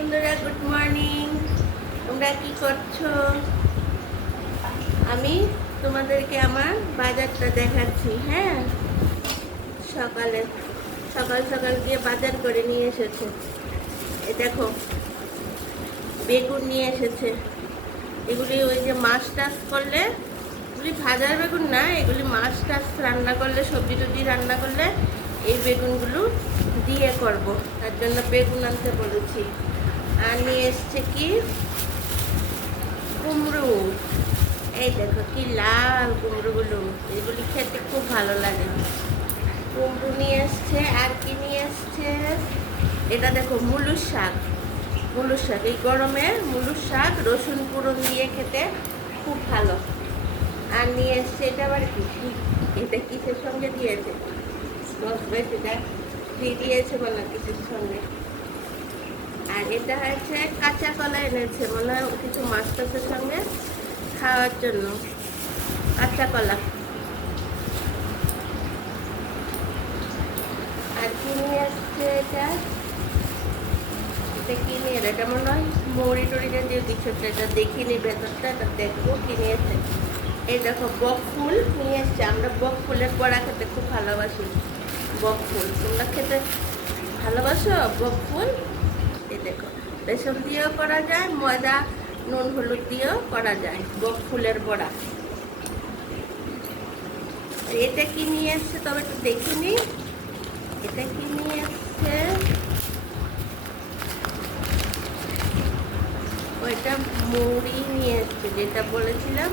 বন্ধুরা good morning. তোমরা কি করছো? আমি তোমাদেরকে আমার বাজারটা দেখাচ্ছি। হ্যাঁ, সকালে সকাল সকাল গিয়ে বাজার করে নিয়ে এসেছে। এই দেখো, বেগুন নিয়ে এসেছে। এগুলি ওই যে মাছ টাছ করলে, এগুলি ভাজার বেগুন না, এগুলি মাছ টাছ রান্না করলে, সবজি টবজি রান্না করলে এই বেগুনগুলো দিয়ে করব। তার জন্য বেগুন আনতে বলেছি। আর নিয়ে এসছে কি কুমড়ো। এই দেখো কি লাল কুমড়োগুলো, এগুলি খেতে খুব ভালো লাগে। কুমড়ো নিয়ে এসছে। আর কি নিয়ে এসছে, এটা দেখো মুলুর শাক। মুলুর শাক, এই গরমে মুলুর শাক রসুন ফোড়ন দিয়ে খেতে খুব ভালো। আর নিয়ে এসছে এটা আবার কি, এটা কিসের সঙ্গে দিয়েছে, এটা দিয়েছে বলো কিসের সঙ্গে। আর এটা হচ্ছে কাঁচা কলা এনেছে, মনে হয় কিছু মাছ টাছের সঙ্গে খাওয়ার জন্য কাঁচা কলা। আর কি নিয়ে আসছে এটা, এটা কি নিয়ে, এটা মনে হয় মৌরি টরি জাতীয় কিছু একটা, এটা দেখিনি ভেতরটা, এটা দেখবো কি নিয়েছে। এই দেখো বক ফুল নিয়ে এসছে। আমরা বক ফুলের বড়া খেতে খুব ভালোবাসি। বক ফুল তোমরা খেতে ভালোবাসো? বক ফুল এই দেখো, বেসন দিয়েও করা যায়, ময়দা নুন হলুদ দিয়েও করা যায় বক ফুলের বড়া। এটা কি নিয়ে এসছে তবে একটু দেখিনি, এটা কি নিয়ে এসছে। ওইটা মৌরি নিয়ে এসছে, যেটা বলেছিলাম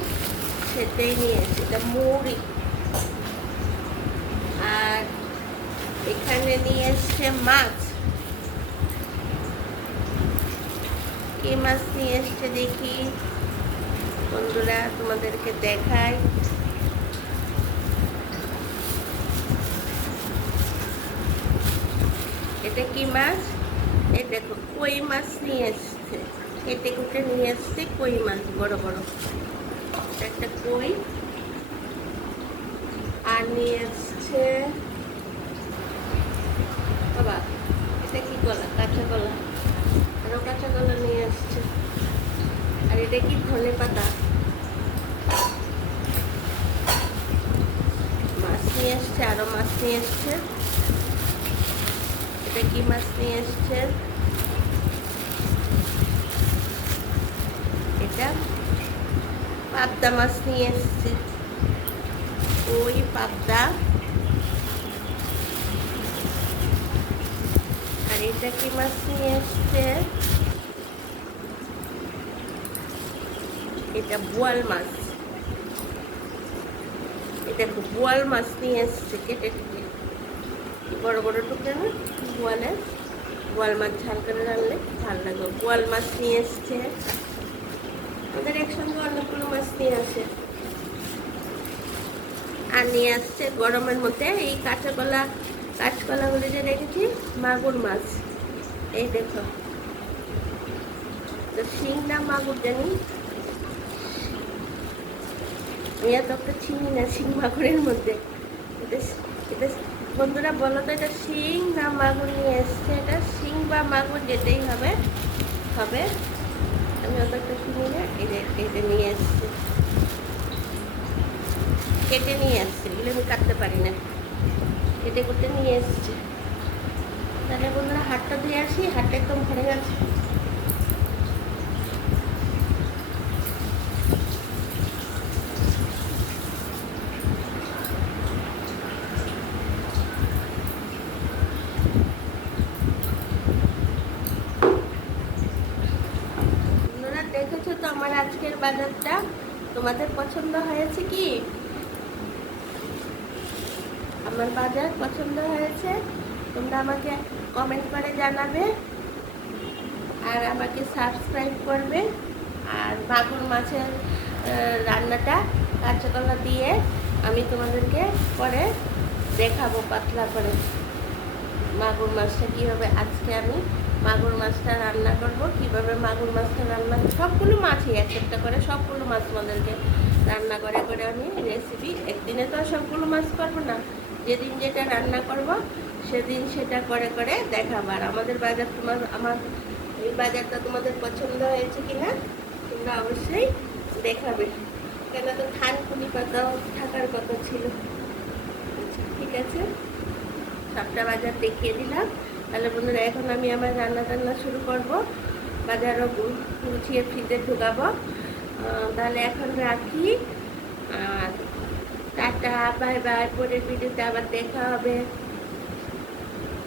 সেটাই নিয়ে এসছে, এটা মৌরি। আর এখানে নিয়ে এসছে মাছ। কি মাছ নিয়ে এসছে দেখি বন্ধুরা, তোমাদেরকে দেখাই। এটা কি মাছ, এই দেখো কই মাছ নিয়ে এসছে, কেটে কুটে নিয়ে এসছে কই মাছ, বড় বড় একটা কই। আর নিয়ে এসছে বাবা, এটা কি কলা, কাঁচা কলা, আরো কাঁচা কলা নিয়ে এসছে। আর এটা কি ধনে পাতা। মাছ নিয়ে এসছে, আরো মাছ নিয়ে এসছে। এটা কি মাছ নিয়ে এসছে, এটা পাবদা মাছ নিয়ে এসছে, ওই পাবদা। আর এটা কি মাছ নিয়ে এসছে, এটা বোয়াল মাছ। এটা বোয়াল মাছ নিয়ে এসছে কেটে কেটে, বড় বড় টুকরো না বোয়ালের। বোয়াল মাছ ঝাল করে রাখলে ভালো লাগবে। বোয়াল মাছ নিয়ে এসছে। ওদের একসঙ্গে অনেকগুলো মাছ নিয়ে আসে। আর নিয়ে আসছে গরমের মধ্যে এই কাঁচকলাগুলি যে রেখেছি, মাগুর মাছ। এই দেখো, তো শিং না মাগুর জানি, আমি এত একটা চিনি না শিং মাগুরের মধ্যে। এটা এটা বন্ধুরা বলো তো, এটা শিং না মাগুর নিয়ে এসছে। এটা শিং বা মাগুর যেটাই হবে হবে, আমি অত একটা চিনি না। এটা নিয়ে এসছে, কেটে নিয়ে আসছে, এগুলো আমি কাটতে পারি না, কেটে কুটে নিয়ে এসছে। তাহলে বন্ধুরা হাতটা ধুয়ে আসি, হাতটা একদম ভরে গেছে। বন্ধুরা দেখেছো তো আমার আজকের বাজারটা, তোমাদের পছন্দ হয়েছে কি? আমার বাজার পছন্দ হয়েছে? তোমরা আমাকে কমেন্ট করে জানাবে, আর আমাকে সাবস্ক্রাইব করবে। আর মাগুর মাছের রান্নাটা কাঁচা কলা দিয়ে আমি তোমাদেরকে পরে দেখাবো পাতলা করে মাগুর মাছটা কীভাবে। আজকে আমি মাগুর মাছটা রান্না করব। কীভাবে মাগুর মাছটা রান্না, সবগুলো মাছই এক একটা করে সবগুলো মাছ তোমাদেরকে রান্না করে করে আমি রেসিপি, একদিনে তো সবগুলো মাছ করবো না, যেদিন যেটা রান্না করব সেদিন সেটা করে করে দেখাবো। আর আমাদের বাজার আমার এই বাজারটা তোমাদের পছন্দ হয়েছে কিনা তোমরা অবশ্যই দেখাবে, কেন তো থানকুনি পাতাও থাকার কথা ছিল। ঠিক আছে, সবটা বাজার দেখিয়ে দিলাম। তাহলে বন্ধুরা এখন আমি আমার রান্না টান্না শুরু করব, বাজারও গুছিয়ে ফ্রিজে ঢুকাবো। তাহলে এখন রাখি, আর টাটা, বাই বাই। পরের ভিডিওতে আবার দেখা হবে।